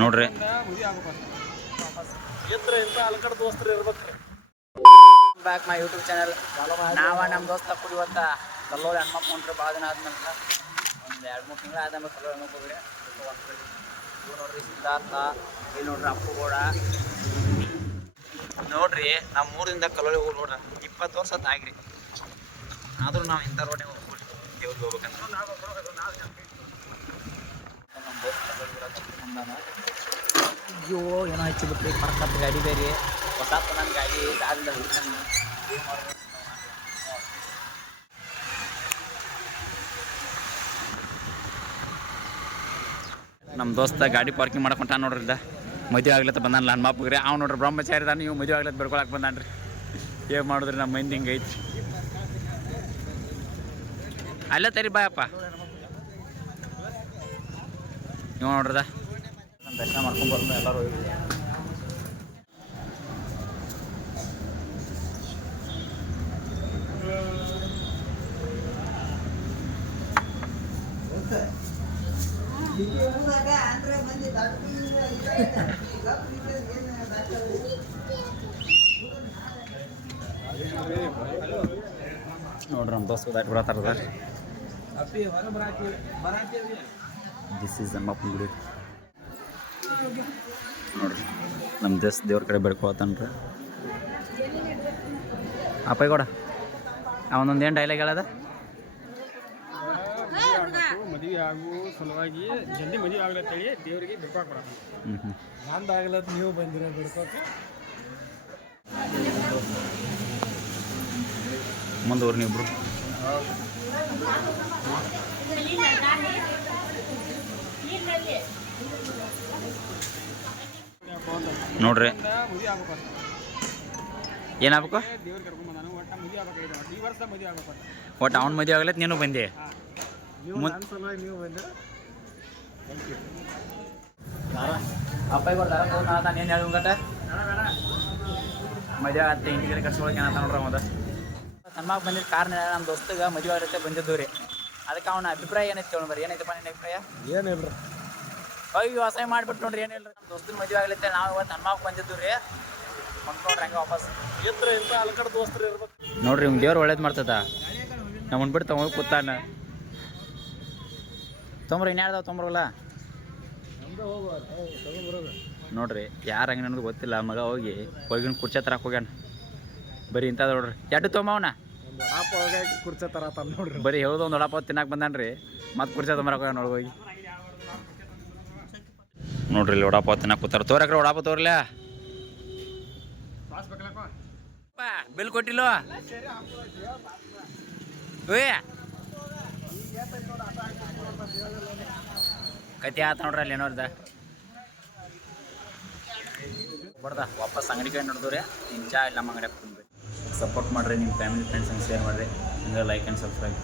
ನೋಡ್ರಿ back my YouTube channel. ನಮ್ಮ ದೋಸ್ತ ಕುಡಿಯುವಂತ ಕಲ್ಲೋಳಿ ಹನುಮಪ್ಪ ಹೊಂಟ್ರಿ ಭಾಳ ದಿನ ಆದ್ಮೇಲೆ ಒಂದು 2-3 ತಿಂಗಳು ಆದ್ಮೇಲೆ ಕಲ್ಲೋಳಿ ಹನುಮಪ್ಪ ಹೋಗ್ರಿ. ನೋಡ್ರಿ ಸಿದ್ಧಾರ್ಥ, ಇಲ್ಲಿ ನೋಡ್ರಿ ಅಪ್ಪುಗೌಡ. ನೋಡ್ರಿ ನಮ್ಮ ಊರಿಂದ ಕಲ್ಲೋಳಿ ಹೋಗಿ ನೋಡ್ರಿ 20 ವರ್ಷ ಆಗ್ರಿ. ಆದ್ರೂ ನಾವು ಇಂಥ ರೋಡೇ ಹೋಗ್ಬಿಡಿ ದೇವ್ರಿಗೆ ಹೋಗ್ಬೇಕಂದ್ರೆ ಅಯ್ಯೋ ಏನೋ ಹಚ್ಚಿಬಿಟ್ರಿ ಪರ್ಕತ್ ಗಾಡಿ ಬೇರೆ ಹೊಸ ನನ್ನ ಗಾಡಿ ದಾರಿಲ್ಲ ಹುಡ್ಕೊಂಡು ನಮ್ಮ ದೋಸ್ತ ಗಾಡಿ ಪಾರ್ಕಿಂಗ್ ಮಾಡಕೊಂಟ ನೋಡ್ರಿ. ಇಲ್ಲ ಮದುವೆ ಆಗ್ಲತ್ತ ಬಂದಾನಲ್ಲ ನನ್ನ ಮಾಪಗ್ರಿ. ಅವ್ನು ನೋಡ್ರಿ ಬ್ರಹ್ಮಚಾರಿ ತಾನು, ನೀವು ಮದುವೆ ಆಗ್ಲತ್ತ ಬೆಳ್ಕೊಳಕ್ಕೆ ಬಂದಾನ್ರಿ. ಏನು ಮಾಡಿದ್ರಿ ನಮ್ಮ ಮಂದಿ ಹಿಂಗೆ ಐತಿ. ಅಲ್ಲೇ ತರಿ ಬಾಯಪ್ಪ ನೀವು ನೋಡ್ರದ ನಮ್ಮ ದರ್ಶನ ಮಾಡ್ಕೊಂಡ್ಬಂದು ಎಲ್ಲರೂ ನೋಡ್ರಿ ನಮ್ಮ ದೋಸ್ತ ದಾಟಿ ಬರತ್ತಾರದ. ದಿಸ್ ಈಸ್ ಹನುಮಪ್ಪನ ಗುಡಿ ನೋಡ್ರಿ. ನಮ್ಮ ದೇವ್ರ ಕಡೆ ಬೆಳ್ಕೊಳತಾನ್ರಿ ಅಪ್ಪಯ್ಯಗೌಡ. ಅವನೊಂದು ಏನು ಡೈಲಾಗ್ ಹೇಳದ, ಮದುವೆ ಆಗೋ ಸಲುವಾಗಿ ಜಲ್ದಿ ಮದುವೆ ಆಗ್ಲತ್ತೇಳಿ ದೇವರಿಗೆ ಬಿಡ್ಕೋಕೆ ಬರೋದು. ನಂದು ಆಗ್ಲತ್ತ ನೀವು ಬಂದಿರೋ ಬಿಡ್ಕೋಕೆ. ಮುಂದೂರು ನೀವಿಬ್ರು ನೋಡ್ರಿ ಏನಾಗಬೇಕು. ದೇವ್ರು ಕರ್ಕೊಂಡ್ ಬಂದಾನು ಒಟ್ಟ ಮದುವೆ ಆಗ್ಬೇಕು. ಈ ವರ್ಷ ಮದುವೆ ಆಗ್ಬೇಕು. ಒಟ್ಟು ಅವ್ನ ಮದುವೆ ಆಗ್ಲತ್ತ ನೀನು ಬಂದೆ. ನನ್ನ ಸಲುವಾಗಿ ನೀವು ಬಂದ್ರೆ ಅಪ್ಪಯ್ಯಗೌಡ ನಾನು ಏನು ಹೇಳುವಂಗಟ ಮದುವೆ ಆಗತ್ತೆ ಇಂಟಿಗೆ ಕರ್ಸ್ಕೊಳಕ್ಕೆ ಏನಂತ ನೋಡ್ರಿ. ಮೊದಲು ತನ್ಮಾಗ ಬಂದಿದ್ದು ಕಾರಣ ನಮ್ಮ ದೋಸ್ತಗೆ ಮದುವೆ ಆಗತ್ತೆ ಬಂದಿದ್ದು ರೀ. ಅದಕ್ಕೆ ಅವನ ಅಭಿಪ್ರಾಯ ಏನೈತೆ ಕೇಳೋಣ ಬರ್ರಿ. ಏನೈತಪ್ಪ ನಿನ್ನ ಅಭಿಪ್ರಾಯ? ಏನಿಲ್ರಿ, ಅಯ್ಯೋ ಅಸಹ್ಯ ಮಾಡಿಬಿಟ್ಟು ನೋಡ್ರಿ. ಏನಿಲ್ಲ ನಮ್ಮ ದೋಸ್ತನ ಮದುವೆ ಆಗ್ಲತ್ತೆ ನಾವು ಇವತ್ತು ತನ್ಮಾಗ ಬಂದಿದ್ದು ರೀ. ಹೊಂಟ್ಕೊಂಡ್ರೆ ಹಂಗೆ ವಾಪಸ್ ಎತ್ತರ ಇಂಥ ಅಲ್ಕಡೆ ದೋಸ್ತರು ಇರ್ಬೇಕು ನೋಡ್ರಿ. ಇವ್ನು ದೇವ್ರು ಒಳ್ಳೇದು ಮಾಡ್ತದ. ನಾವು ಉಂಡ್ಬಿಟ್ಟು ಹೋಗಿ ಕೂತಾನ ತೊಂಬ್ರಿ ಇನ್ಯಾರ್ದಾವ ತೊಂಬ್ರಲ್ಲ ನೋಡ್ರಿ. ಯಾರು ಹಂಗೆ ನನಗೆ ಗೊತ್ತಿಲ್ಲ. ಮಗ ಹೋಗಿ ಹೋಗಿನ ಕುರ್ಚೆ ತರಕ್ಕೆ ಹೋಗ್ಯಾನ. ಬರೀ ಇಂಥದ್ದು ನೋಡ್ರಿ. ಎಟ್ಟು ತೊಂಬವನ ಕುರ್ಚೆ ತರ ನೋಡ್ರಿ. ಬರೀ ಹೇಳ್ದು ಒಂದು ವಡಾಪಾವ್ ತಿನ್ನಕ್ಕೆ ಬಂದಾನ್ರಿ. ಮತ್ತೆ ಕುರ್ಚೆ ತೊಂಬರಕ್ಕೆ ಹೋಗ್ಯಾನ ನೋಡಿ ಹೋಗಿ. ನೋಡ್ರಿ ಇಲ್ಲಿ ವಡಾಪಾವ್ ತಿನ್ನಕ್ಕೆ ಕೂತಾರ. ತೋರಕ್ರೆ ವಡಾಪಾವ್ ತೋರ್ಲ ಬಿಲ್ ಕೊಟ್ಟಿಲ್ಲ ಕತಿ ಆತ ನೋಡ್ರಿ. ಅಲ್ಲಿ ಏನೋರ್ದ ಬರ್ದ ವಾಪಸ್ ಅಂಗಡಿ ಕಡೆ ನೋಡಿದ್ರಿ. ಇಂಚಾ ಇಲ್ಲ ನಮ್ಮ ಅಂಗಡಿ ಕುಂದ್ರಿ. ಸಪೋರ್ಟ್ ಮಾಡಿರಿ. ನಿಮ್ಮ ಫ್ಯಾಮಿಲಿ ಫ್ರೆಂಡ್ಸ್ ಹಂಗೆ ಶೇರ್ ಮಾಡಿರಿ. ಹಂಗೆ ಲೈಕ್ ಆ್ಯಂಡ್ ಸಬ್ಸ್ಕ್ರೈಬ್.